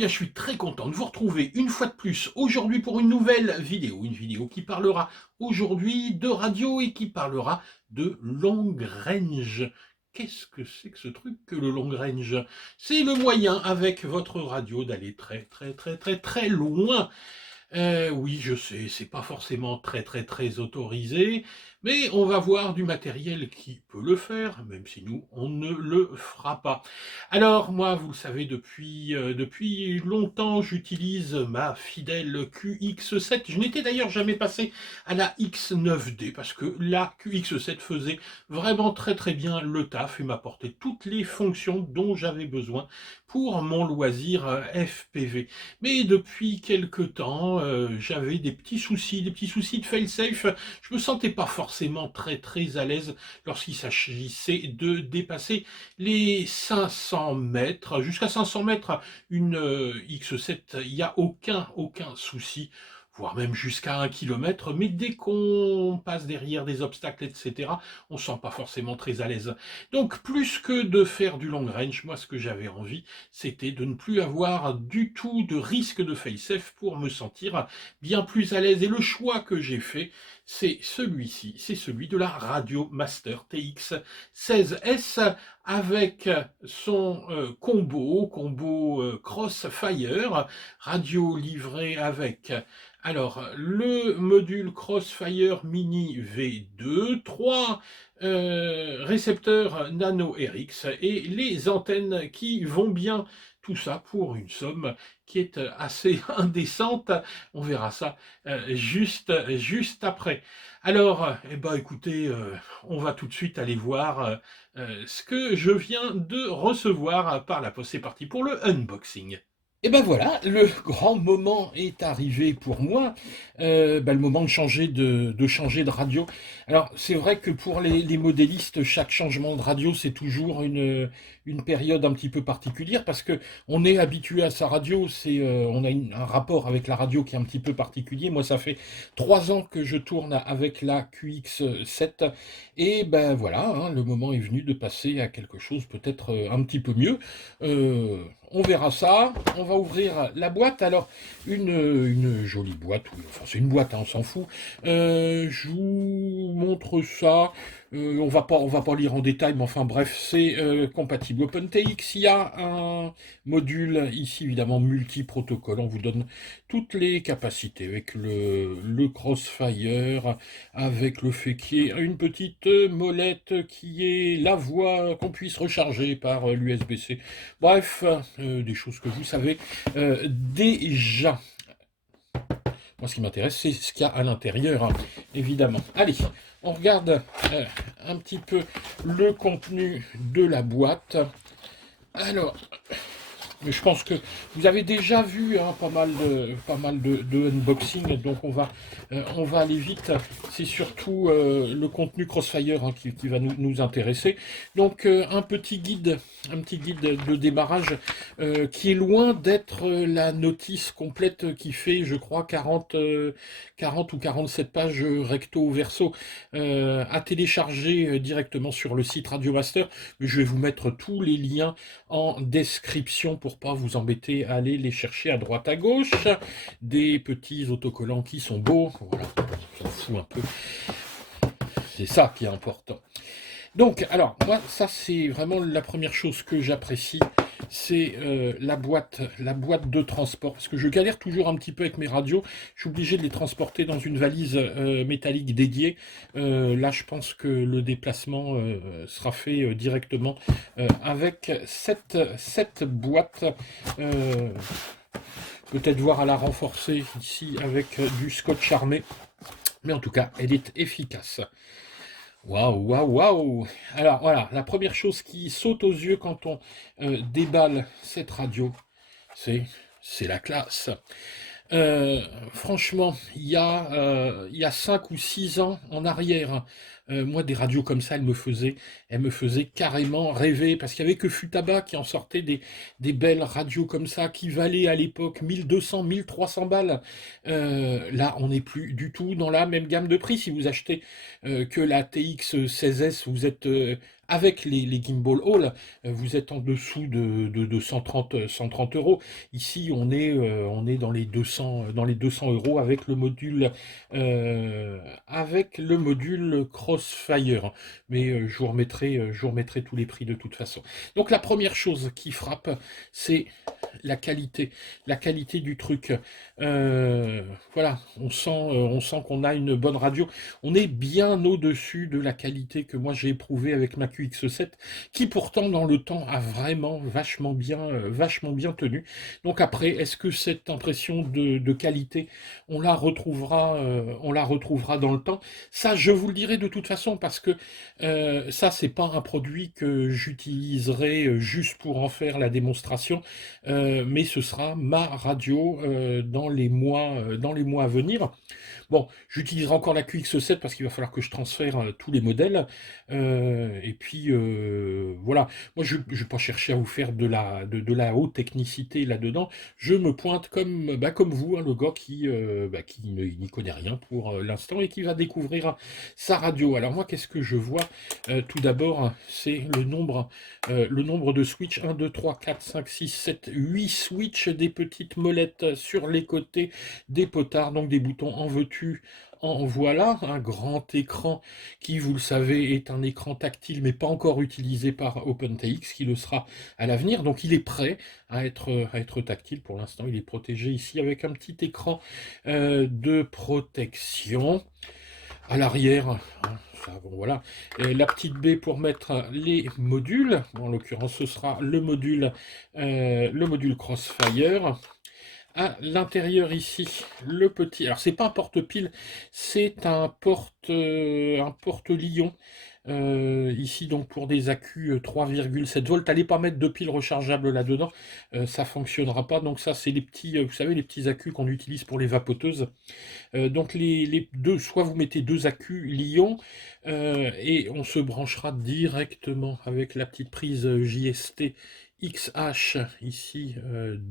bien, je suis très content de vous retrouver une fois de plus aujourd'hui pour une nouvelle vidéo. Une vidéo qui parlera aujourd'hui de radio et qui parlera de long range. Qu'est-ce que c'est que ce truc que le long range? C'est le moyen avec votre radio d'aller très loin. Oui, je sais, c'est pas forcément très autorisé, mais on va voir du matériel qui peut le faire, même si nous, on ne le fera pas. Alors, moi, vous le savez, depuis longtemps, j'utilise ma fidèle QX7. Je n'étais d'ailleurs jamais passé à la X9D, parce que la QX7 faisait vraiment très bien le taf et m'apportait toutes les fonctions dont j'avais besoin pour mon loisir FPV. Mais depuis quelque temps, j'avais des petits soucis de fail-safe. Je me sentais pas forcément très à l'aise lorsqu'il s'agissait de dépasser les 500 mètres. Jusqu'à 500 mètres, une X7, il n'y a aucun souci, voire même jusqu'à 1 kilomètre, mais dès qu'on passe derrière des obstacles, etc., on ne se sent pas forcément très à l'aise. Donc, plus que de faire du long range, moi, ce que j'avais envie, c'était de ne plus avoir du tout de risque de fail-safe pour me sentir bien plus à l'aise. Et le choix que j'ai fait, c'est celui-ci, c'est celui de la Radio Master TX16S avec son combo Crossfire, radio livrée avec alors le module Crossfire Mini V2, 3 récepteurs Nano RX et les antennes qui vont bien. Tout ça pour une somme qui est assez indécente. On verra ça juste après. Alors, eh ben, écoutez, on va tout de suite aller voir ce que je viens de recevoir par la poste. C'est parti pour le unboxing. Et ben voilà, le grand moment est arrivé pour moi, le moment de changer de radio. Alors c'est vrai que pour les modélistes, chaque changement de radio c'est toujours une période un petit peu particulière parce que on est habitué à sa radio, on a un rapport avec la radio qui est un petit peu particulier. Moi ça fait 3 ans que je tourne avec la QX7 et ben voilà, hein, le moment est venu de passer à quelque chose peut-être un petit peu mieux. On verra ça. On va ouvrir la boîte. Alors, une jolie boîte. Oui, enfin, c'est une boîte, hein, on s'en fout. Je vous montre ça. On va pas lire en détail, mais enfin bref, c'est compatible OpenTX. Il y a un module ici, évidemment, multi-protocole. On vous donne toutes les capacités avec le Crossfire, avec le fait qu'il y ait une petite molette qui est la voix qu'on puisse recharger par l'USB-C. Bref, des choses que vous savez déjà. Moi, ce qui m'intéresse, c'est ce qu'il y a à l'intérieur, hein, évidemment. Allez, on regarde un petit peu le contenu de la boîte. Alors, mais je pense que vous avez déjà vu hein, pas mal de unboxing, donc on va aller vite. C'est surtout le contenu Crossfire hein, qui va nous intéresser. Donc un petit guide de démarrage qui est loin d'être la notice complète qui fait, je crois, 40 ou 47 pages recto verso à télécharger directement sur le site Radio Master. Je vais vous mettre tous les liens en description pour pas vous embêter à aller les chercher à droite à gauche. Des petits autocollants qui sont beaux. Voilà, on s'en fout un peu. C'est ça qui est important. Donc, alors, moi, ça c'est vraiment la première chose que j'apprécie, c'est la boîte de transport, parce que je galère toujours un petit peu avec mes radios, je suis obligé de les transporter dans une valise métallique dédiée. Là, je pense que le déplacement sera fait directement avec cette boîte. Peut-être voir à la renforcer ici avec du scotch armé, mais en tout cas, elle est efficace. Waouh. Alors voilà, la première chose qui saute aux yeux quand on déballe cette radio, c'est la classe. Franchement, il y a 5 ou 6 ans en arrière, Moi, des radios comme ça, elles me faisaient carrément rêver, parce qu'il y avait que Futaba qui en sortait des belles radios comme ça, qui valaient à l'époque 1200, 1300 balles. Là, on n'est plus du tout dans la même gamme de prix. Si vous achetez que la TX 16S, vous êtes avec les Gimbal Hall, vous êtes en dessous de 130 euros. Ici, on est dans les 200 euros avec le module Crossfire. Mais je vous remettrai tous les prix de toute façon. Donc la première chose qui frappe, c'est la qualité du truc. Voilà, on sent qu'on a une bonne radio. On est bien au-dessus de la qualité que moi j'ai éprouvée avec ma QX7, qui pourtant dans le temps a vraiment vachement bien tenu. Donc après, est-ce que cette impression de qualité, on la retrouvera dans le temps? Ça, je vous le dirai de toute façon, parce que ça, c'est pas un produit que j'utiliserai juste pour en faire la démonstration, mais ce sera ma radio dans les mois à venir. Bon, j'utiliserai encore la QX7 parce qu'il va falloir que je transfère tous les modèles. Et puis voilà, moi je ne vais pas chercher à vous faire de la haute technicité là-dedans. Je me pointe comme vous, hein, le gars qui n'y connaît rien pour l'instant et qui va découvrir sa radio. Alors moi, qu'est-ce que je vois? Tout d'abord, c'est le nombre de switches. 1, 2, 3, 4, 5, 6, 7, 8 switches, des petites molettes sur les côtés, des potards, donc des boutons en veux-tu, en voilà, un grand écran qui, vous le savez, est un écran tactile, mais pas encore utilisé par OpenTX, qui le sera à l'avenir. Donc il est prêt à être tactile. Pour l'instant, il est protégé ici avec un petit écran de protection. À l'arrière, hein, ça, bon, voilà, et la petite baie pour mettre les modules. En l'occurrence, ce sera le module Crossfire. À l'intérieur ici, le petit. Alors c'est pas un porte-pile, c'est un porte-lion. Ici donc pour des accus 3,7 volts. Allez pas mettre de piles rechargeables là-dedans, ça fonctionnera pas. Donc ça c'est les petits, vous savez, les petits accus qu'on utilise pour les vapoteuses. Donc les deux, soit vous mettez deux accus Lion et on se branchera directement avec la petite prise JST XH ici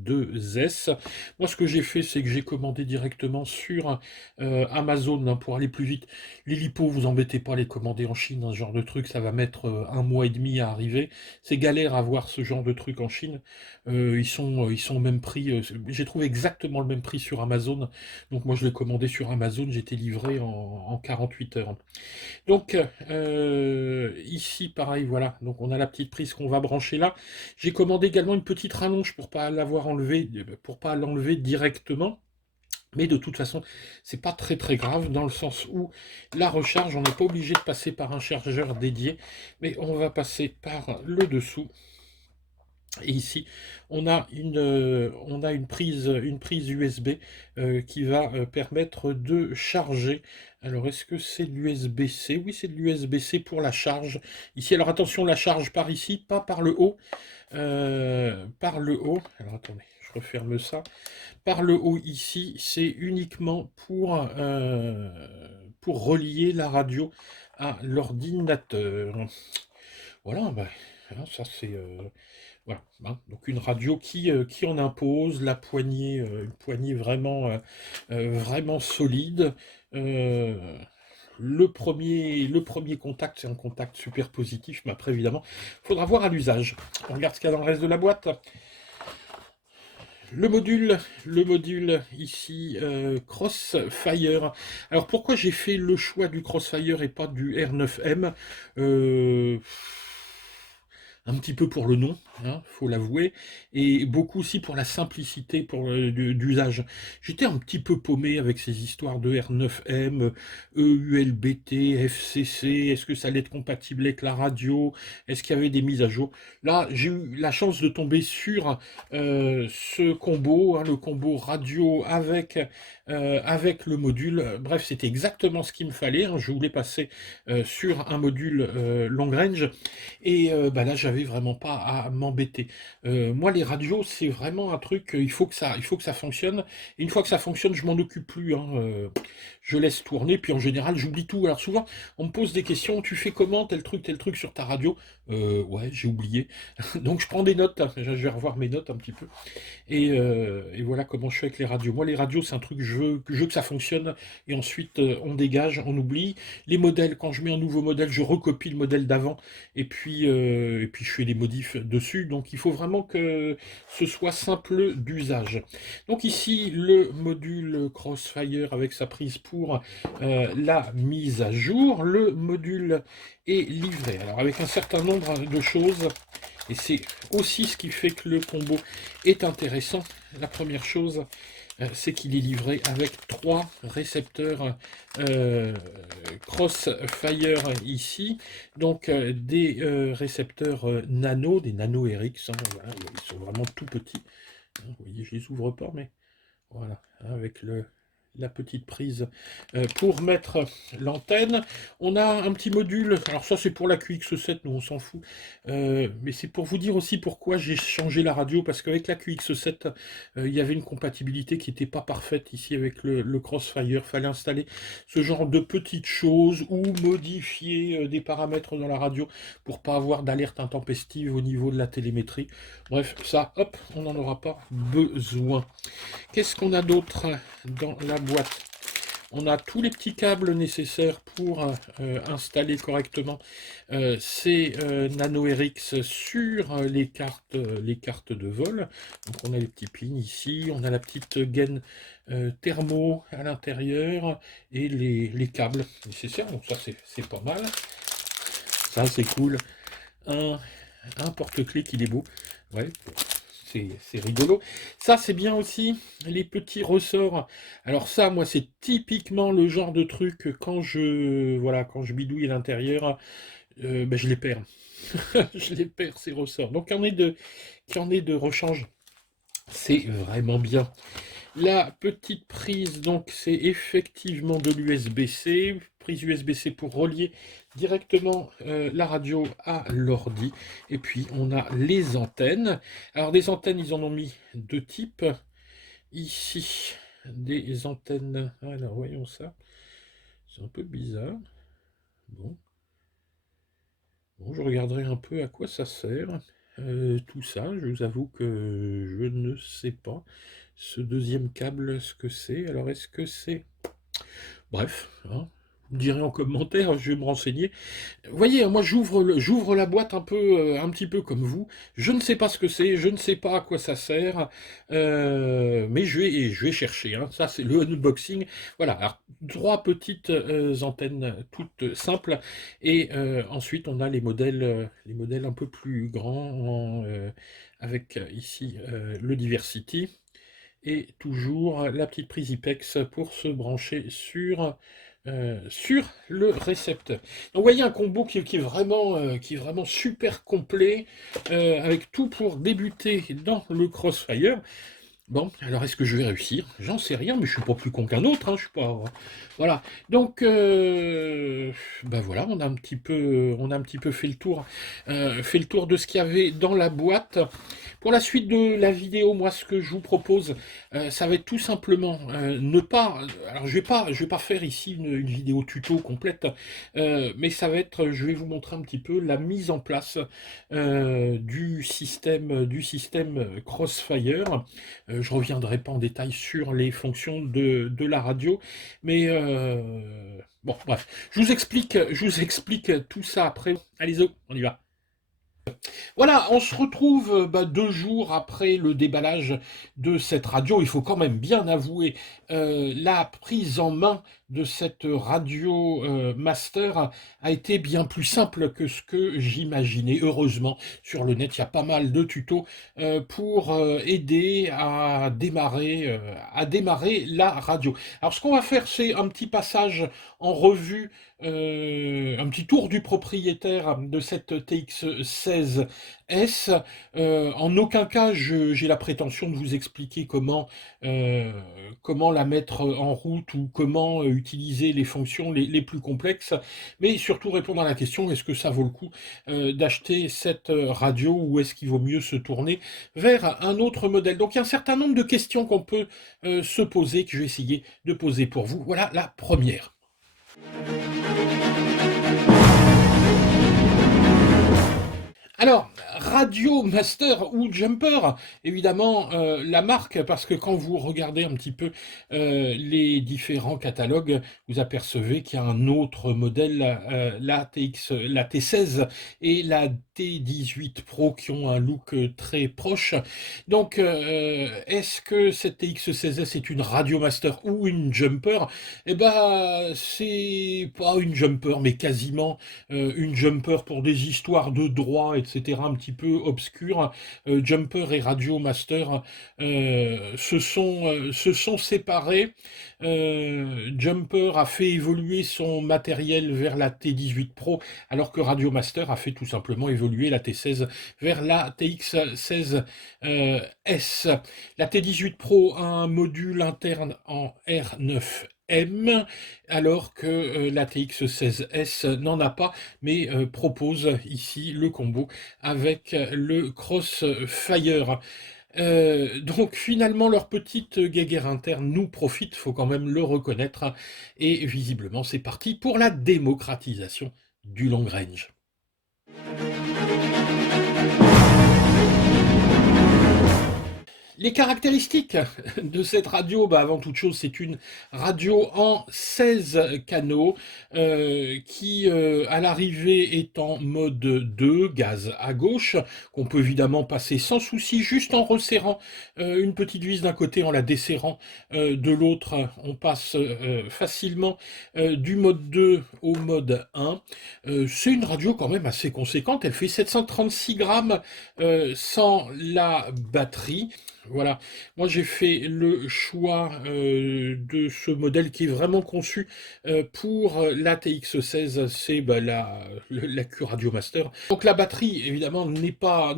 2S. Moi ce que j'ai fait, c'est que j'ai commandé directement sur Amazon, hein, pour aller plus vite. Les lipos, vous embêtez pas à les commander en Chine, hein, ce genre de truc, ça va mettre un mois et demi à arriver. C'est galère à voir ce genre de truc en Chine. Ils sont au même prix. J'ai trouvé exactement le même prix sur Amazon. Donc moi je l'ai commandé sur Amazon, j'étais livré en 48 heures. Donc ici pareil, voilà, donc on a la petite prise qu'on va brancher là. J'ai commandé également une petite rallonge pour pas l'enlever directement. Mais de toute façon, c'est pas très grave, dans le sens où la recharge, on n'est pas obligé de passer par un chargeur dédié, mais on va passer par le dessous. Et ici, on a une prise USB qui va permettre de charger. Alors, est-ce que c'est de l'USB-C? Oui, c'est de l'USB-C pour la charge. Ici, alors attention, la charge par ici, pas par le haut. Par le haut. Alors, attendez, je referme ça. Par le haut ici, c'est uniquement pour relier la radio à l'ordinateur. Voilà, bah, hein, ça c'est... voilà, hein. Donc une radio qui en impose, une poignée vraiment solide. Euh, le premier contact, c'est un contact super positif, mais après évidemment, il faudra voir à l'usage. On regarde ce qu'il y a dans le reste de la boîte. Le module ici, Crossfire. Alors pourquoi j'ai fait le choix du Crossfire et pas du R9M? Un petit peu pour le nom, hein, faut l'avouer, et beaucoup aussi pour la simplicité d'usage. J'étais un petit peu paumé avec ces histoires de R9M, EULBT, FCC, est-ce que ça allait être compatible avec la radio, est-ce qu'il y avait des mises à jour? Là, j'ai eu la chance de tomber sur ce combo, hein, le combo radio avec le module. Bref, c'était exactement ce qu'il me fallait, hein. Je voulais passer sur un module long range, et bah là, j'avais vraiment pas à m'en m'embêter. Moi, les radios, c'est vraiment un truc, il faut que ça fonctionne. Et une fois que ça fonctionne, je m'en occupe plus, hein, je laisse tourner, puis en général, j'oublie tout. Alors souvent, on me pose des questions, tu fais comment, tel truc sur ta radio? Ouais, j'ai oublié. Donc je prends des notes, hein. Je vais revoir mes notes un petit peu. Et voilà comment je fais avec les radios. Moi, les radios, c'est un truc, je veux que ça fonctionne, et ensuite, on dégage, on oublie. Les modèles, quand je mets un nouveau modèle, je recopie le modèle d'avant, et puis je fais des modifs dessus. Donc, il faut vraiment que ce soit simple d'usage. Donc ici, le module Crossfire avec sa prise pour la mise à jour. Le module est livré. Alors, avec un certain nombre de choses, et c'est aussi ce qui fait que le combo est intéressant. La première chose, c'est qu'il est livré avec 3 récepteurs Crossfire ici. Donc des récepteurs nano, des nano RX, hein, voilà, ils sont vraiment tout petits. Vous voyez, je les ouvre pas, mais voilà, avec la petite prise pour mettre l'antenne. On a un petit module, alors ça c'est pour la QX7, nous on s'en fout, mais c'est pour vous dire aussi pourquoi j'ai changé la radio, parce qu'avec la QX7, il y avait une compatibilité qui n'était pas parfaite ici avec le Crossfire. Fallait installer ce genre de petites choses ou modifier des paramètres dans la radio pour pas avoir d'alerte intempestive au niveau de la télémétrie. Bref, ça, hop, on n'en aura pas besoin. Qu'est-ce qu'on a d'autre dans la boîte? On a tous les petits câbles nécessaires pour installer correctement ces Nano RX sur les cartes de vol. Donc on a les petits pins ici, on a la petite gaine thermo à l'intérieur et les câbles nécessaires. Donc ça c'est pas mal. Ça c'est cool. Un porte-clés qu'il est beau. Ouais. C'est rigolo. Ça, c'est bien aussi, les petits ressorts. Alors ça, moi, c'est typiquement le genre de truc, voilà, quand je bidouille à l'intérieur, ben, je les perds. Je les perds, ces ressorts. Donc, qu'il y en ait de rechange, c'est vraiment bien. La petite prise, donc, c'est effectivement de l'USB-C, prise USB-C pour relier directement la radio à l'ordi. Et puis, on a les antennes. Alors, des antennes, ils en ont mis 2 types. Ici, des antennes. Alors, voyons ça. C'est un peu bizarre. Bon. Bon, je regarderai un peu à quoi ça sert. Tout ça, je vous avoue que je ne sais pas. Ce deuxième câble, ce que c'est. Alors, est-ce que c'est... Bref, hein, vous me direz en commentaire, je vais me renseigner. Vous voyez, moi j'ouvre la boîte un petit peu comme vous. Je ne sais pas ce que c'est, je ne sais pas à quoi ça sert, mais je vais chercher, hein. Ça, c'est le unboxing. Voilà, alors, 3 petites antennes toutes simples, et ensuite on a les modèles un peu plus grands, avec ici le Diversity. Et toujours la petite prise IPEX pour se brancher sur le récepteur. Donc vous voyez un combo qui est vraiment super complet, avec tout pour débuter dans le Crossfire. Bon, alors est-ce que je vais réussir? J'en sais rien, mais je suis pas plus con qu'un autre, hein, je suis pas... Voilà. Donc, ben voilà, on a un petit peu fait le tour de ce qu'il y avait dans la boîte. Pour la suite de la vidéo, moi, ce que je vous propose, ça va être tout simplement ne pas... Alors, je vais pas faire ici une vidéo tuto complète, mais ça va être, je vais vous montrer un petit peu la mise en place du système Crossfire. Je ne reviendrai pas en détail sur les fonctions de la radio, mais bon, bref, je vous explique tout ça après. Allez, zo, on y va. Voilà, on se retrouve 2 jours après le déballage de cette radio. Il faut quand même bien avouer la prise en main de cette radio master a été bien plus simple que ce que j'imaginais. Heureusement, sur le net, il y a pas mal de tutos pour aider à démarrer la radio. Alors, ce qu'on va faire, c'est un petit passage en revue, un petit tour du propriétaire de cette TX16S. En aucun cas, j'ai la prétention de vous expliquer comment la mettre en route ou comment utiliser les fonctions les plus complexes, mais surtout répondre à la question, est-ce que ça vaut le coup d'acheter cette radio ou est-ce qu'il vaut mieux se tourner vers un autre modèle? Donc il y a un certain nombre de questions qu'on peut se poser, que je vais essayer de poser pour vous. Voilà la première. Alors, Radio Master ou Jumper, évidemment, la marque, parce que quand vous regardez un petit peu les différents catalogues, vous apercevez qu'il y a un autre modèle, la T16 et la T18 Pro qui ont un look très proche. Donc, est-ce que cette TX16S est une Radio Master ou une Jumper? Eh ben, c'est pas une Jumper, mais quasiment une Jumper pour des histoires de droit, etc., un petit peu obscures. Jumper et Radio Master se sont séparés. Jumper a fait évoluer son matériel vers la T18 Pro, alors que Radio Master a fait tout simplement évoluer la T16 vers la TX16 S. La T18 Pro a un module interne en R9M, alors que la TX16S n'en a pas, mais propose ici le combo avec le Crossfire. Donc finalement leur petite guéguerre interne nous profite, faut quand même le reconnaître, et visiblement c'est parti pour la démocratisation du long range. Les caractéristiques de cette radio, avant toute chose, c'est une radio en 16 canaux qui, à l'arrivée, est en mode 2, gaz à gauche, qu'on peut évidemment passer sans souci, juste en resserrant une petite vis d'un côté, en la desserrant de l'autre. On passe facilement du mode 2 au mode 1. C'est une radio quand même assez conséquente, elle fait 736 grammes sans la batterie. Voilà, moi j'ai fait le choix de ce modèle qui est vraiment conçu pour la TX16, c'est la Q Radio Master. Donc la batterie évidemment n'est pas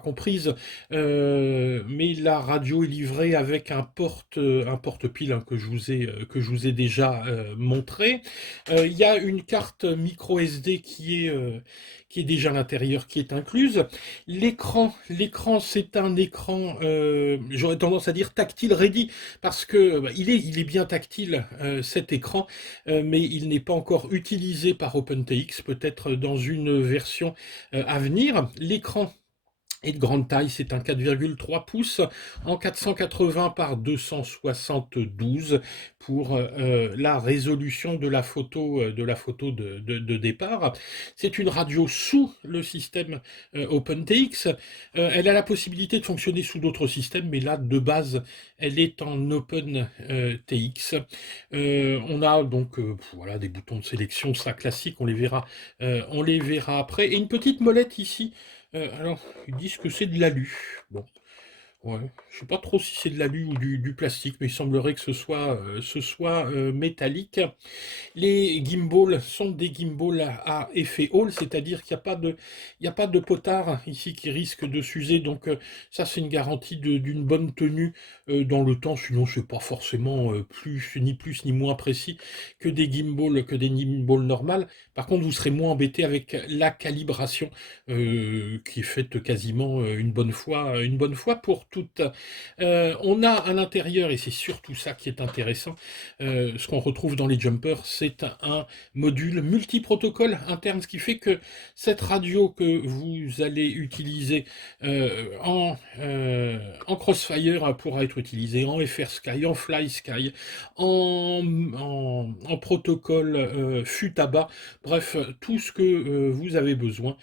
comprise, mais la radio est livrée avec un porte-pile hein, que je vous ai déjà montré. Il y a une carte micro SD qui est déjà à l'intérieur, qui est incluse. L'écran, c'est un écran, j'aurais tendance à dire tactile ready, parce que il est bien tactile cet écran, mais il n'est pas encore utilisé par OpenTX, peut-être dans une version à venir. L'écran est de grande taille, c'est un 4,3 pouces en 480 par 272 pour la résolution de la photo de départ. C'est une radio sous le système OpenTX. Elle a la possibilité de fonctionner sous d'autres systèmes, mais là, de base, elle est en OpenTX. On a donc voilà, des boutons de sélection, ça classique, on les verra après. Et une petite molette ici. Alors, ils disent que c'est de l'alu. Bon, ouais, je sais pas trop si c'est de l'alu ou du plastique, mais il semblerait que ce soit métallique. Les gimbals sont des gimbals à effet Hall, c'est-à-dire qu'il n'y a pas de potard ici qui risque de s'user, donc ça c'est une garantie d'une bonne tenue dans le temps, sinon c'est pas forcément plus ni moins précis que des gimbals normales. Par contre, vous serez moins embêté avec la calibration qui est faite quasiment une bonne fois pour toutes. On a à l'intérieur, et c'est surtout ça qui est intéressant, ce qu'on retrouve dans les jumpers, c'est un module multiprotocole interne, ce qui fait que cette radio que vous allez utiliser en Crossfire pourra être utilisée en FrSky, en FlySky, en protocole FUTABA, bref, tout ce que vous avez besoin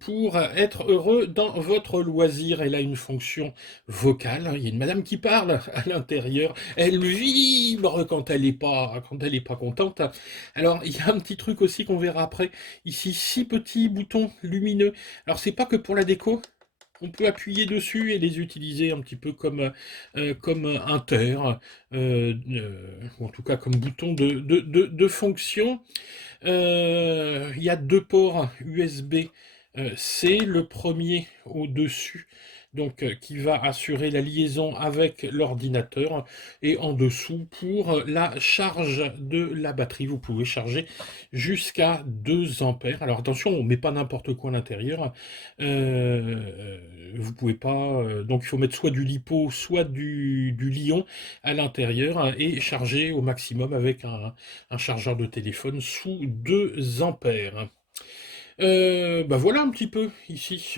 pour être heureux dans votre loisir. Elle a une fonction vocale, il y a une madame qui parle à l'intérieur, elle vibre quand elle n'est pas contente. Alors il y a un petit truc aussi qu'on verra après, ici 6 petits boutons lumineux. Alors c'est pas que pour la déco, on peut appuyer dessus et les utiliser un petit peu comme inter, ou en tout cas comme bouton de fonction. Il y a deux ports USB. C'est le premier au-dessus donc qui va assurer la liaison avec l'ordinateur, et en dessous pour la charge de la batterie, vous pouvez charger jusqu'à 2 ampères. Alors attention, on ne met pas n'importe quoi à l'intérieur. Vous pouvez pas. Donc il faut mettre soit du LiPo, soit du Li-ion à l'intérieur, et charger au maximum avec un chargeur de téléphone sous 2 ampères. Bah voilà un petit peu ici.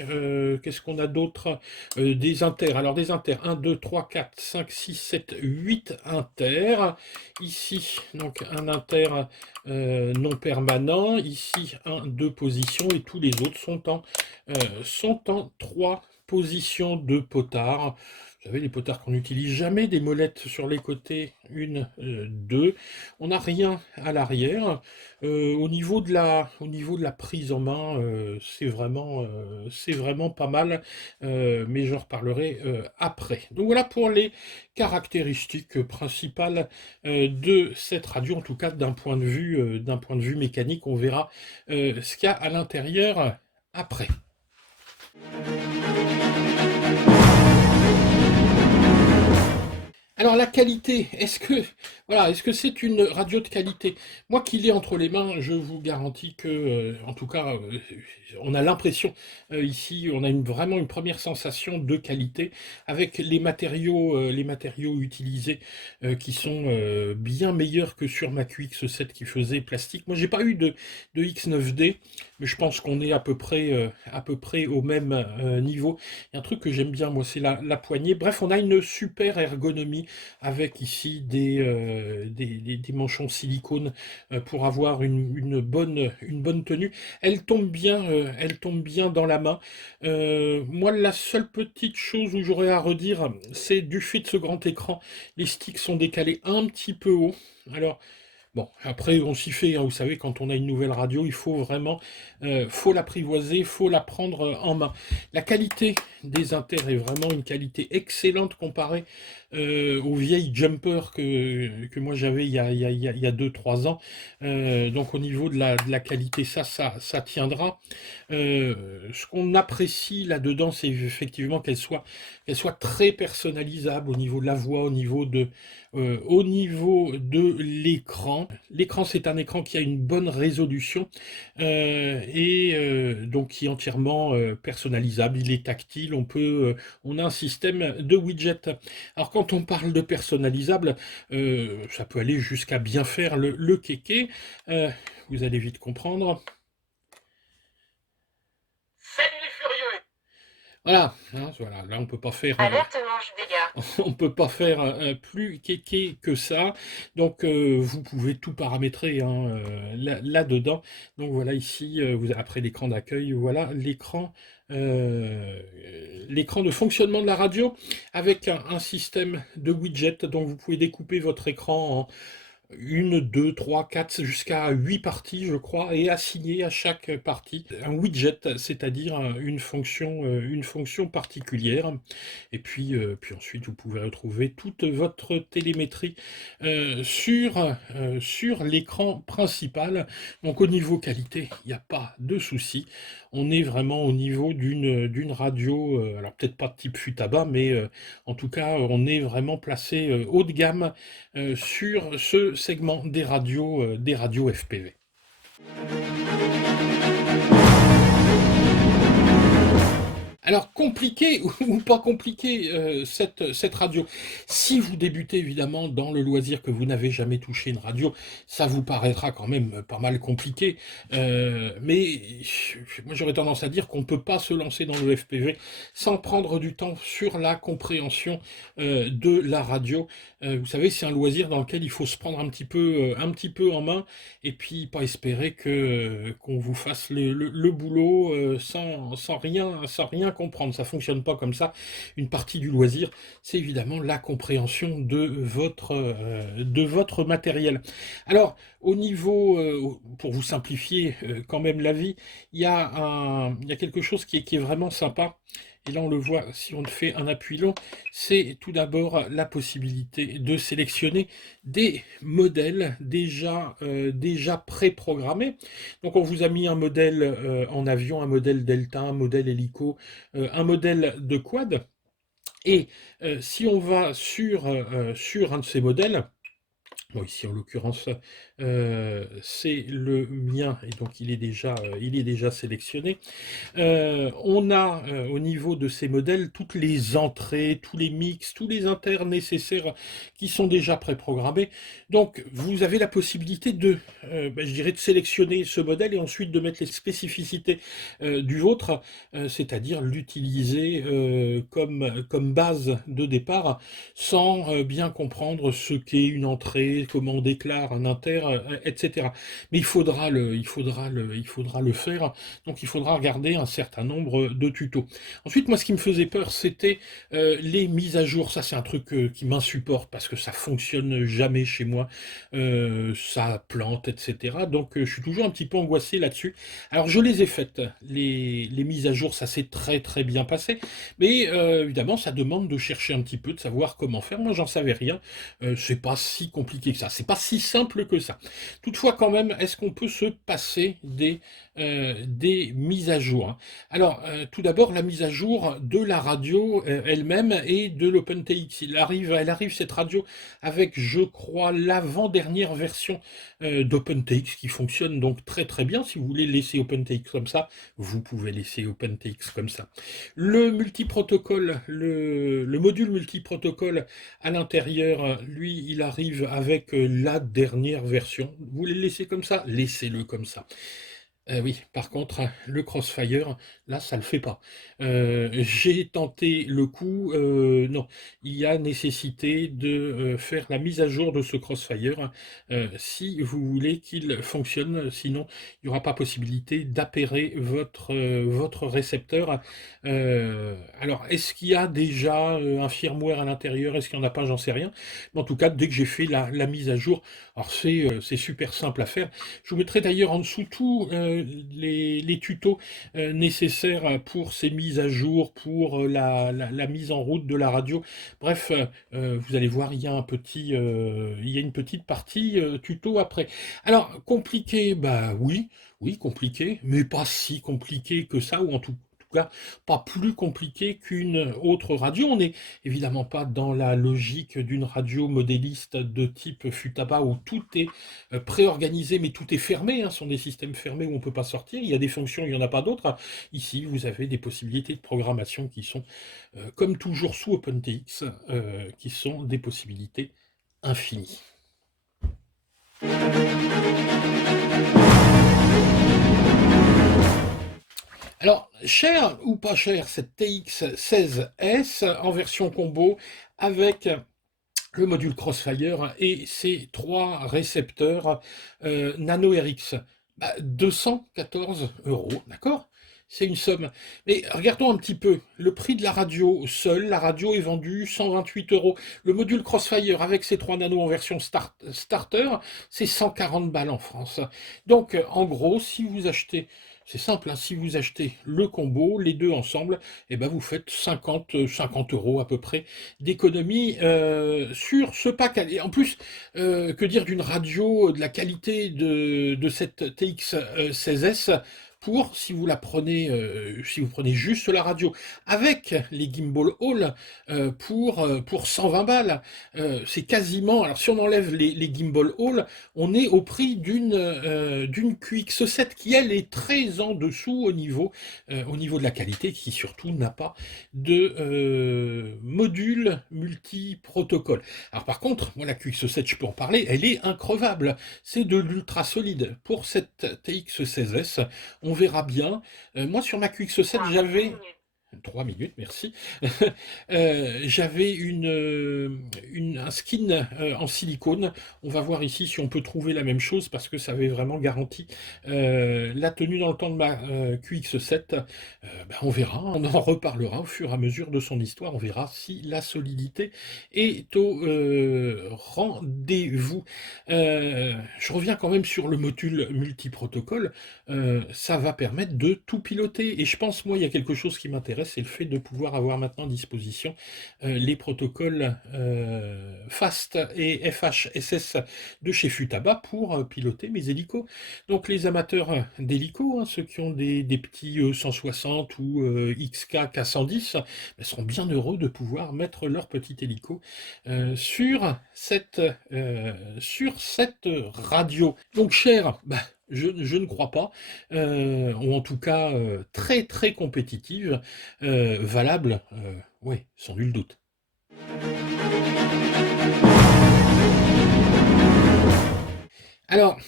Qu'est-ce qu'on a d'autre? Des inters. Alors des inters, 1, 2, 3, 4, 5, 6, 7, 8 inters. Ici, donc un inter non permanent. Ici, 1, 2 positions. Et tous les autres sont en 3 positions de potard. Vous savez, les potards qu'on n'utilise jamais, des molettes sur les côtés, 1, 2. On n'a rien à l'arrière. Au niveau de la prise en main, c'est vraiment pas mal, mais j'en reparlerai après. Donc voilà pour les caractéristiques principales de cette radio, en tout cas d'un point de vue mécanique. On verra ce qu'il y a à l'intérieur après. Alors la qualité, est-ce que c'est une radio de qualité? Moi qui l'ai entre les mains, je vous garantis que, en tout cas, on a l'impression ici, on a vraiment une première sensation de qualité avec les matériaux utilisés qui sont bien meilleurs que sur ma QX7 qui faisait plastique. Moi j'ai pas eu de X9D, mais je pense qu'on est à peu près au même niveau. Il y a un truc que j'aime bien, moi, c'est la poignée. Bref, on a une super ergonomie avec ici des manchons silicone pour avoir une bonne tenue. Elle tombe bien dans la main. Moi, la seule petite chose où j'aurais à redire, c'est du fait de ce grand écran, les sticks sont décalés un petit peu haut. Alors, bon, après, on s'y fait, hein, vous savez, quand on a une nouvelle radio, il faut vraiment, faut l'apprivoiser, faut la prendre en main. La qualité des inters est vraiment une qualité excellente comparée aux vieilles jumpers que moi j'avais il y a 2-3 ans. Donc au niveau de la qualité, ça tiendra. Ce qu'on apprécie là-dedans, c'est effectivement qu'elle soit très personnalisable au niveau de la voix, au niveau de l'écran. L'écran, c'est un écran qui a une bonne résolution donc qui est entièrement personnalisable. Il est tactile. On a un système de widget. Alors quand on parle de personnalisable, ça peut aller jusqu'à bien faire le kéké. Vous allez vite comprendre. Voilà, hein, voilà, là on peut pas faire. Alerte mange dégâts. On peut pas faire plus kéké que ça. Donc vous pouvez tout paramétrer hein, là-dedans. Donc voilà ici, après l'écran d'accueil, voilà l'écran de fonctionnement de la radio avec un système de widget. Donc vous pouvez découper votre écran en 1, 2, 3, 4, jusqu'à 8 parties, je crois, et assigner à chaque partie un widget, c'est-à-dire une fonction particulière. Et puis ensuite, vous pouvez retrouver toute votre télémétrie sur l'écran principal. Donc au niveau qualité, il n'y a pas de souci. On est vraiment au niveau d'une radio, alors peut-être pas de type Futaba, mais en tout cas, on est vraiment placé haut de gamme sur ce segment des radios FPV. Alors, compliqué ou pas compliqué, cette radio. Si vous débutez évidemment dans le loisir, que vous n'avez jamais touché une radio, ça vous paraîtra quand même pas mal compliqué. Mais moi j'aurais tendance à dire qu'on ne peut pas se lancer dans le FPV sans prendre du temps sur la compréhension de la radio. Vous savez, c'est un loisir dans lequel il faut se prendre un petit peu en main et puis pas espérer qu'on vous fasse le boulot sans rien comprendre. Ça fonctionne pas comme ça. Une partie du loisir, c'est évidemment la compréhension de votre matériel. Alors, au niveau, pour vous simplifier quand même la vie, il y a quelque chose qui est vraiment sympa. Et là, on le voit, si on fait un appui long, c'est tout d'abord la possibilité de sélectionner des modèles déjà préprogrammés. Donc, on vous a mis un modèle en avion, un modèle Delta, un modèle hélico, un modèle de quad. Et si on va sur un de ces modèles, bon, ici en l'occurrence, c'est le mien, et donc il est déjà sélectionné. On a au niveau de ces modèles toutes les entrées, tous les mix, tous les inters nécessaires qui sont déjà préprogrammés. Donc vous avez la possibilité je dirais, de sélectionner ce modèle et ensuite de mettre les spécificités du vôtre, c'est-à-dire l'utiliser comme base de départ sans bien comprendre ce qu'est une entrée, comment on déclare un inter, etc. Mais il faudra le faire. Donc il faudra regarder un certain nombre de tutos. Ensuite, moi, ce qui me faisait peur, c'était les mises à jour. Ça, c'est un truc qui m'insupporte parce que ça fonctionne jamais chez moi. Ça plante, etc. Donc je suis toujours un petit peu angoissé là-dessus. Alors je les ai faites, les mises à jour, ça s'est très très bien passé. Mais évidemment, ça demande de chercher un petit peu, de savoir comment faire. Moi, j'en savais rien. C'est pas si compliqué que ça. C'est pas si simple que ça. Toutefois, quand même, est-ce qu'on peut se passer des mises à jour? Alors, tout d'abord, la mise à jour de la radio elle-même et de l'OpenTX. Elle arrive cette radio avec, je crois, l'avant-dernière version d'OpenTX qui fonctionne donc très très bien. Si vous voulez laisser OpenTX comme ça, vous pouvez laisser OpenTX comme ça. Le multiprotocole, le module multiprotocole à l'intérieur, lui, il arrive avec la dernière version. Vous voulez le laisser comme ça? Laissez-le comme ça. Oui, par contre, le Crossfire, là, ça le fait pas. J'ai tenté le coup, non, il y a nécessité de faire la mise à jour de ce Crossfire si vous voulez qu'il fonctionne, sinon il n'y aura pas possibilité d'appairer votre récepteur. Alors, est-ce qu'il y a déjà un firmware à l'intérieur? Est-ce qu'il n'y en a pas? J'en sais rien. Mais en tout cas, dès que j'ai fait la mise à jour, alors c'est super simple à faire. Je vous mettrai d'ailleurs en dessous tous les tutos nécessaires pour ces mises à jour, pour la mise en route de la radio. Bref, vous allez voir, il y a une petite partie tuto après. Alors, compliqué, bah oui, oui, compliqué, mais pas si compliqué que ça, ou en tout cas, pas plus compliqué qu'une autre radio. On n'est évidemment pas dans la logique d'une radio modéliste de type Futaba où tout est préorganisé, mais tout est fermé, hein. Ce sont des systèmes fermés où on ne peut pas sortir. Il y a des fonctions, il n'y en a pas d'autres. Ici, vous avez des possibilités de programmation qui sont, comme toujours sous OpenTX, qui sont des possibilités infinies. Alors, cher ou pas cher, cette TX16S en version combo avec le module Crossfire et ses 3 récepteurs Nano RX. 214 €, d'accord? C'est une somme. Mais regardons un petit peu. Le prix de la radio seule, la radio est vendue 128 €. Le module Crossfire avec ses 3 nanos en version starter, c'est 140 balles en France. Donc, en gros, si vous achetez, c'est simple, hein, si vous achetez le combo, les deux ensemble, eh ben vous faites 50 € à peu près d'économie sur ce pack. Et en plus, que dire d'une radio, de la qualité de cette TX16S pour, si vous la prenez, si vous prenez juste la radio, avec les Gimbal Hall, pour 120 balles, c'est quasiment, alors si on enlève les Gimbal Hall, on est au prix d'une QX7 qui, elle, est très en dessous au niveau de la qualité, qui surtout n'a pas de module multi-protocole. Alors par contre, moi la QX7, je peux en parler, elle est increvable. C'est de l'ultra solide. Pour cette TX16S, on verra bien. Moi sur ma QX7, j'avais 3 minutes, merci. J'avais un skin en silicone. On va voir ici si on peut trouver la même chose parce que ça avait vraiment garanti la tenue dans le temps de ma QX7. On verra, on en reparlera au fur et à mesure de son histoire. On verra si la solidité est au rendez-vous. Je reviens quand même sur le module multiprotocole. Ça va permettre de tout piloter. Et je pense, moi, il y a quelque chose qui m'intéresse m'intéresse, c'est le fait de pouvoir avoir maintenant à disposition les protocoles FAST et FHSS de chez Futaba pour piloter mes hélicos. Donc les amateurs d'hélicos, hein, ceux qui ont des petits 160 ou XK K110, seront bien heureux de pouvoir mettre leur petit hélico sur cette radio. Donc cher, je ne crois pas, ou en tout cas très très compétitive, valable, oui, sans nul doute. Alors,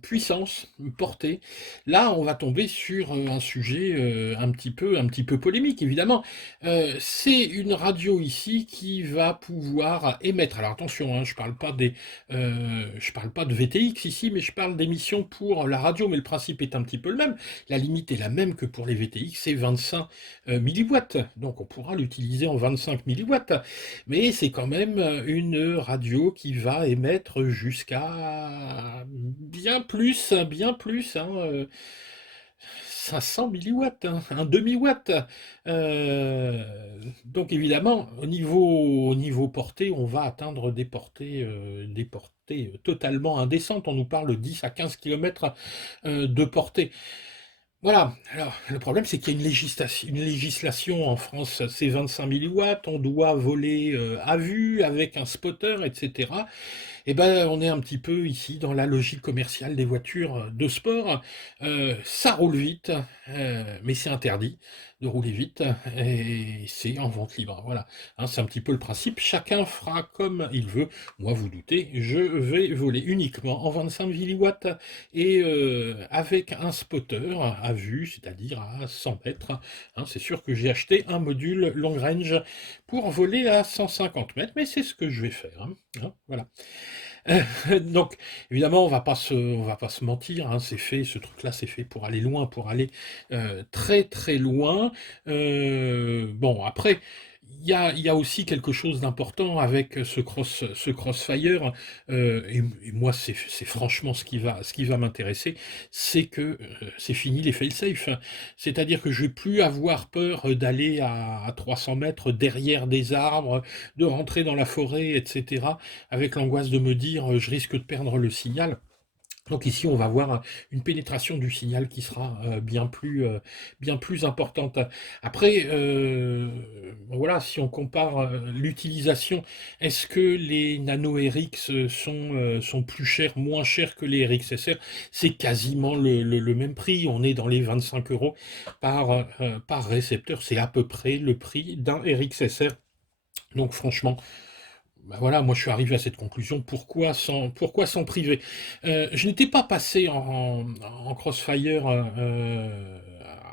puissance, portée, là on va tomber sur un sujet un petit peu polémique évidemment. C'est une radio ici qui va pouvoir émettre, alors attention, hein, je parle pas de VTX ici, mais je parle d'émissions pour la radio, mais le principe est un petit peu le même. La limite est la même que pour les VTX, c'est 25 milliwatts, donc on pourra l'utiliser en 25 milliwatts, mais c'est quand même une radio qui va émettre jusqu'à bien plus, hein, 500 milliwatts, hein, un demi-watt. Euh, donc évidemment, au niveau portée, on va atteindre des portées totalement indécentes. On nous parle 10 à 15 km de portée. Voilà, alors le problème c'est qu'il y a une législation en France, c'est 25 milliwatts, on doit voler à vue avec un spotter, etc. Eh ben, on est un petit peu ici dans la logique commerciale des voitures de sport. Ça roule vite, mais c'est interdit de rouler vite, et c'est en vente libre. Voilà, hein, c'est un petit peu le principe. Chacun fera comme il veut. Moi, vous doutez, je vais voler uniquement en 25 milliwatts et avec un spotter à vue, c'est-à-dire à 100 mètres. Hein, c'est sûr que j'ai acheté un module long range pour voler à 150 mètres, mais c'est ce que je vais faire. Hein, voilà. Donc, évidemment, on va pas se mentir, hein, c'est fait, ce truc-là, c'est fait pour aller loin, pour aller très très loin. Bon, après, il y a aussi quelque chose d'important avec ce Crossfire, et moi, c'est franchement ce qui va m'intéresser, c'est que c'est fini les fail-safe. C'est-à-dire que je vais plus avoir peur d'aller à 300 mètres derrière des arbres, de rentrer dans la forêt, etc., avec l'angoisse de me dire je risque de perdre le signal. Donc ici, on va voir une pénétration du signal qui sera bien plus importante. Après, voilà, si on compare l'utilisation, est-ce que les nano RX sont plus chers, moins chers que les RXSR? C'est quasiment le même prix. On est dans les 25 euros par récepteur. C'est à peu près le prix d'un RXSR. Donc franchement, voilà, moi je suis arrivé à cette conclusion. Pourquoi s'en priver? Je n'étais pas passé en Crossfire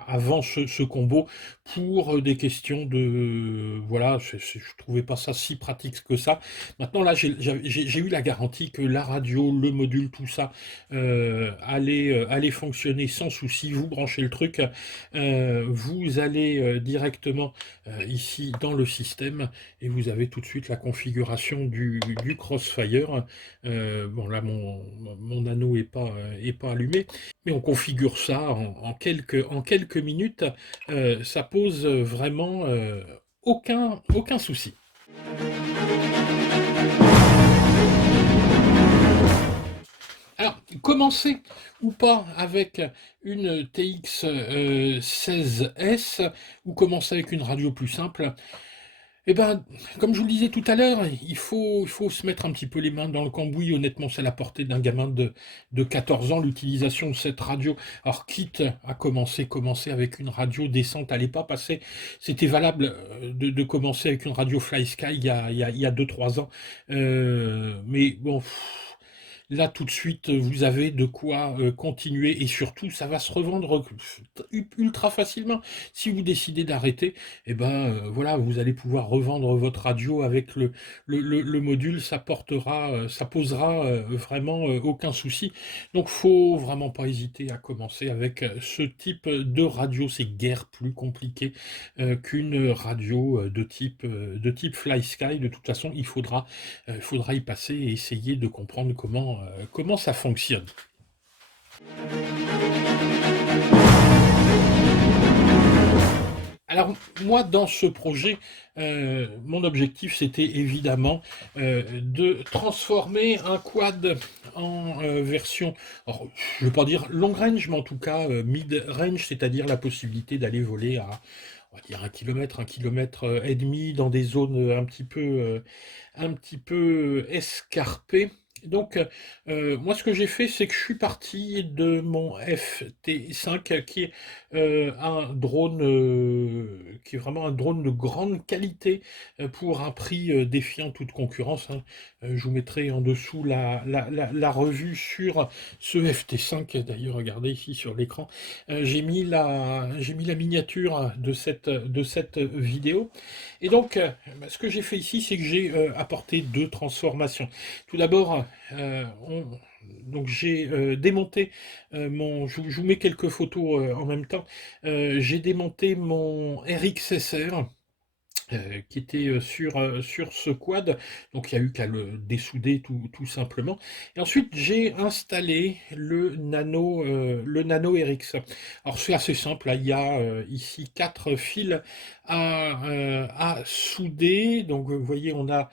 avant ce combo pour des questions de voilà, je trouvais pas ça si pratique que ça. Maintenant là, j'ai eu la garantie que la radio, le module, tout ça allait fonctionner sans souci. Vous branchez le truc, vous allez directement ici dans le système et vous avez tout de suite la configuration du Crossfire. Bon là mon anneau est pas allumé, mais on configure ça en quelques minutes. Ça pose vraiment aucun souci. Alors, commencer ou pas avec une TX 16S ou commencer avec une radio plus simple, eh ben, comme je vous le disais tout à l'heure, il faut se mettre un petit peu les mains dans le cambouis. Honnêtement, c'est la portée d'un gamin de 14 ans, l'utilisation de cette radio. Alors, quitte à commencer avec une radio décente, allez pas passer. C'était valable de commencer avec une radio Fly Sky il y a 2-3 ans. Mais bon. Là, tout de suite, vous avez de quoi continuer et surtout, ça va se revendre ultra facilement. Si vous décidez d'arrêter, eh ben voilà, vous allez pouvoir revendre votre radio avec le module, ça posera vraiment aucun souci. Donc, faut vraiment pas hésiter à commencer avec ce type de radio. C'est guère plus compliqué qu'une radio de type Fly Sky. De toute façon, faudra y passer et essayer de comprendre comment ça fonctionne. Alors moi, dans ce projet, mon objectif, c'était évidemment de transformer un quad en version, alors, je ne veux pas dire long range, mais en tout cas mid-range, c'est-à-dire la possibilité d'aller voler à, on va dire, un kilomètre et demi dans des zones un petit peu escarpées. Donc, moi, ce que j'ai fait, c'est que je suis parti de mon FT5, qui est un drone, qui est vraiment un drone de grande qualité pour un prix défiant toute concurrence, hein. Je vous mettrai en dessous la revue sur ce FT5. D'ailleurs, regardez ici sur l'écran, j'ai mis la miniature de cette vidéo. Et donc, ce que j'ai fait ici, c'est que j'ai apporté deux transformations. Tout d'abord, donc j'ai démonté je vous mets quelques photos en même temps. J'ai démonté mon RXSR qui était sur ce quad, donc il y a eu qu'à le dessouder tout simplement. Et ensuite j'ai installé le Nano RX. Alors c'est assez simple, là. Il y a ici quatre fils à souder. Donc vous voyez, on a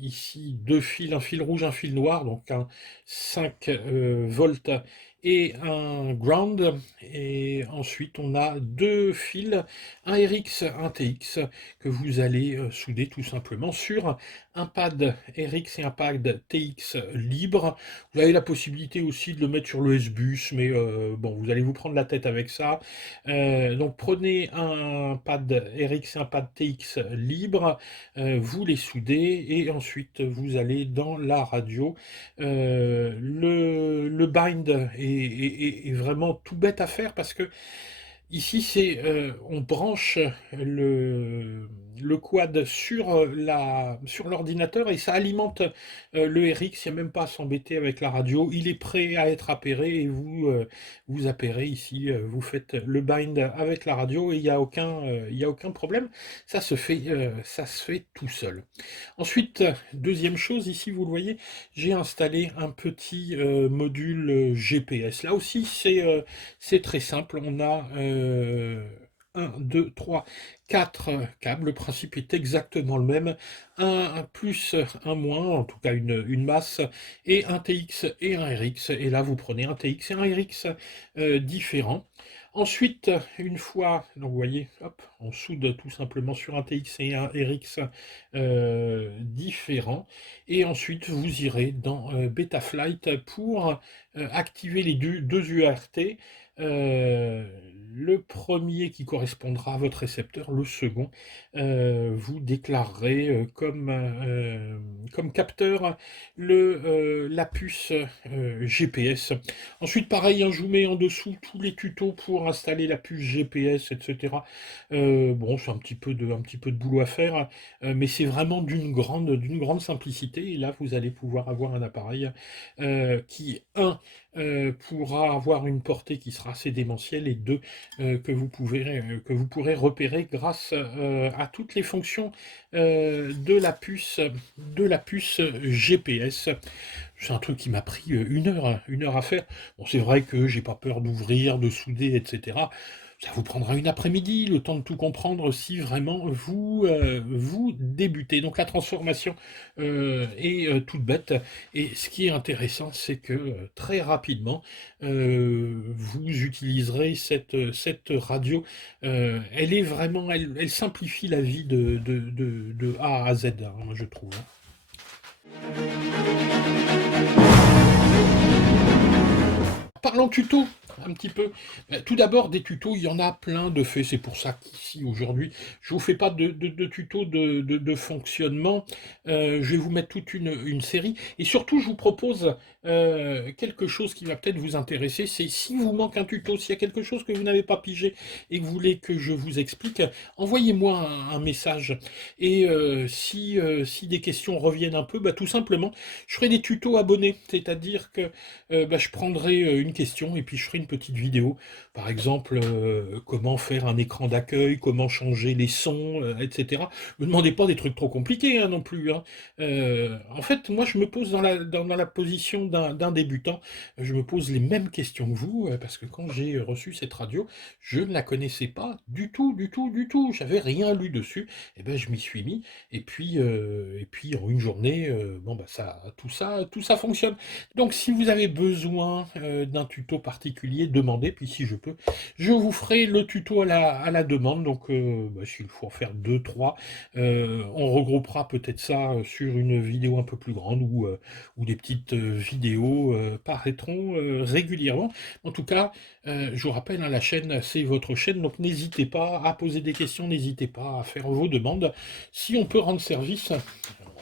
ici deux fils, un fil rouge, un fil noir, donc un 5 volts et un ground. Et ensuite on a deux fils, un RX, un TX, que vous allez souder tout simplement sur un pad RX et un pad TX libre. Vous avez la possibilité aussi de le mettre sur le S-Bus, mais bon, vous allez vous prendre la tête avec ça. Donc prenez un pad RX et un pad TX libre, vous les soudez et ensuite vous allez dans la radio. Le bind est vraiment tout bête à faire parce que ici, on branche le quad sur l'ordinateur et ça alimente le RX. Il n'y a même pas à s'embêter avec la radio. Il est prêt à être appairé et vous appairez ici. Vous faites le bind avec la radio et il y a aucun problème. Ça se fait tout seul. Ensuite, deuxième chose, ici, vous le voyez, j'ai installé un petit module GPS. Là aussi, c'est très simple. On a 1, 2, 3, 4 câbles. Le principe est exactement le même. Un plus, un moins, en tout cas une masse, et un TX et un RX. Et là, vous prenez un TX et un RX différents. Ensuite, une fois, donc vous voyez, hop, on soude tout simplement sur un TX et un RX différents. Et ensuite, vous irez dans Betaflight pour activer les deux UART. Euh, le premier qui correspondra à votre récepteur, le second, vous déclarerez comme capteur la puce GPS. Ensuite, pareil, hein, je vous mets en dessous tous les tutos pour installer la puce GPS, etc. Bon, c'est un petit peu de boulot à faire, mais c'est vraiment d'une grande simplicité. Et là, vous allez pouvoir avoir un appareil qui, pourra avoir une portée qui sera assez démentielle, et deux, que vous pourrez repérer grâce à toutes les fonctions de la puce GPS. C'est un truc qui m'a pris une heure à faire. Bon, c'est vrai que j'ai pas peur d'ouvrir, de souder, etc. Ça vous prendra une après-midi, le temps de tout comprendre si vraiment vous débutez. Donc la transformation est toute bête. Et ce qui est intéressant, c'est que très rapidement, vous utiliserez cette radio. Elle est vraiment, elle simplifie la vie de A à Z, hein, je trouve, hein. Parlons tuto un petit peu. Tout d'abord, des tutos, il y en a plein de faits. C'est pour ça qu'ici, aujourd'hui, je ne vous fais pas de tuto de fonctionnement. Je vais vous mettre toute une série. Et surtout, je vous propose quelque chose qui va peut-être vous intéresser. C'est si vous manque un tuto, s'il y a quelque chose que vous n'avez pas pigé et que vous voulez que je vous explique, envoyez-moi un message. Et si des questions reviennent un peu, bah, tout simplement, je ferai des tutos abonnés. C'est-à-dire que je prendrai une question et puis je ferai une petite vidéo, par exemple, comment faire un écran d'accueil, comment changer les sons, etc. Ne me demandez pas des trucs trop compliqués hein, non plus. Hein. En fait, moi, je me pose dans la position d'un débutant. Je me pose les mêmes questions que vous, parce que quand j'ai reçu cette radio, je ne la connaissais pas du tout, du tout, du tout. J'avais rien lu dessus. Et ben, je m'y suis mis. Et puis en une journée, bon, bah, tout ça fonctionne. Donc, si vous avez besoin d'un tuto particulier, demandez. Puis, si je peux, je vous ferai le tuto à la demande. Donc, bah, s'il faut en faire deux, trois, on regroupera peut-être ça sur une vidéo un peu plus grande ou des petites vidéos paraîtront régulièrement. En tout cas, je vous rappelle, hein, la chaîne, c'est votre chaîne, donc n'hésitez pas à poser des questions, n'hésitez pas à faire vos demandes. Si on peut rendre service,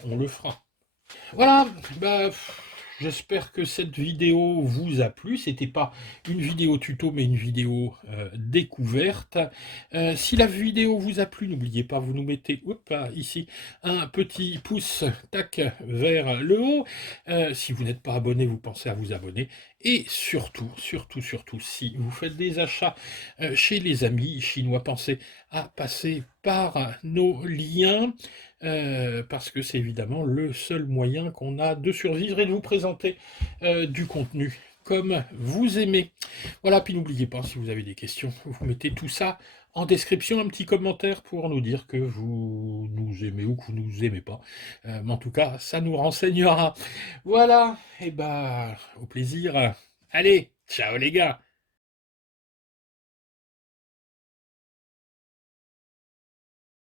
on le fera. Voilà, bah, j'espère que cette vidéo vous a plu. C'était pas une vidéo tuto, mais une vidéo découverte. Si la vidéo vous a plu, n'oubliez pas, vous nous mettez ici un petit pouce tac vers le haut. Si vous n'êtes pas abonné, vous pensez à vous abonner. Et surtout, surtout, surtout, si vous faites des achats chez les amis chinois, pensez à passer par nos liens. Parce que c'est évidemment le seul moyen qu'on a de survivre et de vous présenter du contenu comme vous aimez. Voilà, puis n'oubliez pas, si vous avez des questions, vous mettez tout ça en description, un petit commentaire pour nous dire que vous nous aimez ou que vous nous aimez pas. Mais en tout cas, ça nous renseignera. Voilà, et bah, au plaisir. Allez, ciao les gars!